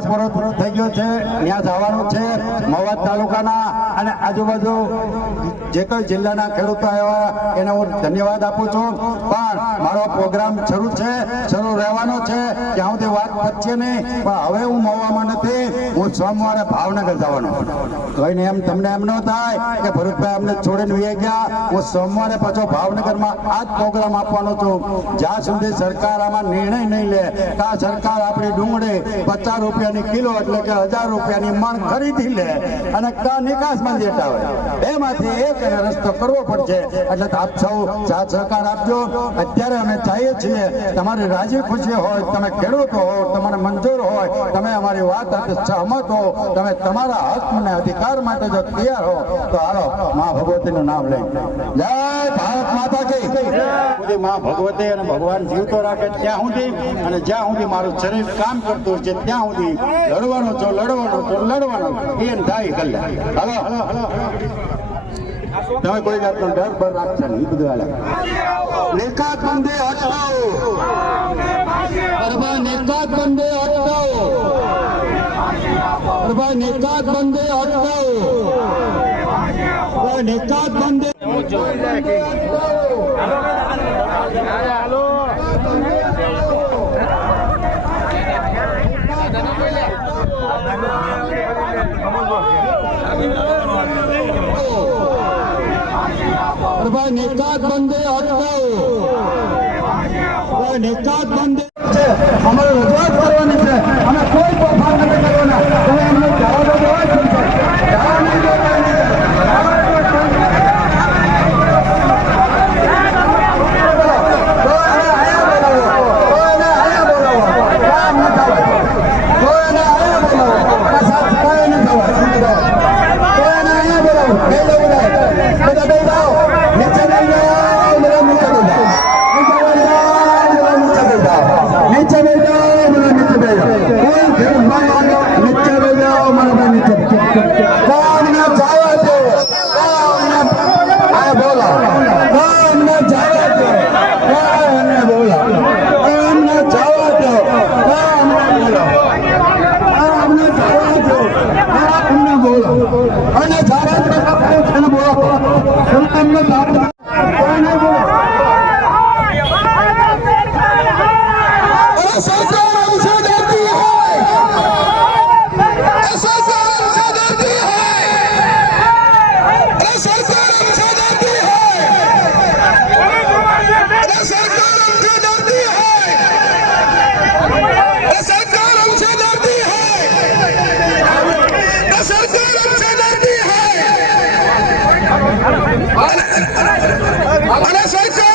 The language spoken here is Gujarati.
સમય પૂરો થઈ ગયો છે. ત્યાં જવાનું છે મહુવા તાલુકાના અને આજુબાજુ જે કોઈ જિલ્લાના ખેડૂતો આવ્યા એને હું ધન્યવાદ આપું છું. પણ મારો પ્રોગ્રામ શરૂ રહેવાનો છે ત્યાં સુધી વાત પતશે નહીં. પણ હવે હું મહુવામાં નથી, હું સોમવારે ભાવનગર જવાનો. કોઈને એમ તમને એમ ન થાય કે ભરતભાઈ અમને છોડીને વી ગયા. હું સોમવારે પાછો ભાવનગરમાં આ જ પ્રોગ્રામ આપવાનો છું. જ્યાં સુધી સરકાર આમાં નિર્ણય નહીં લે કે આ સરકાર આપણી ડુંગળી 50 રૂપિયાની કિલો એટલે કે 1000 રૂપિયાની મણ ખરીદી લે અને કા નિકાસમાં દેતા હોય, એમાંથી એક રસ્તો કરવો પડશે. એટલે આપ સૌ સાથ સહકાર આપજો. અત્યારે અમે ચાહીએ છીએ તમારી રાજી ખુશી હોય, તમે ખેડૂતો હો, તમારે મંજૂર હોય, તમે અમારી વાત સાથે સહમત હો, તમે તમારા હક અને અધિકાર માટે જો તૈયાર હો તો હાલો મા ભગવતીનું નામ લઈ જય ભારત માતા કી. મા ભગવતી અને ભગવાન જીવતો રાખે ત્યાં સુધી અને જ્યાં સુધી મારું શરીર કામ કરતું છે ત્યાં સુધી લડવાનું છો એ થાય કલ્યાણ. હાલો તમે કોઈ જાતનો ડર પર રાખશો નહીં. બધું હાલે નિકાત બંધી હટાવો, નિકાત બંધી હટાવો, નિકાત બંધી હટાવો, નિકાત બંધી નિકાત બંધી હટાવો, નિકાત બંધી છે. અમારે રજૂઆત કરવાની છે. અમે કોઈ તોફાન નથી કરવાના. તમે અમને જવાબ દેવા જ છે. અને સરકાર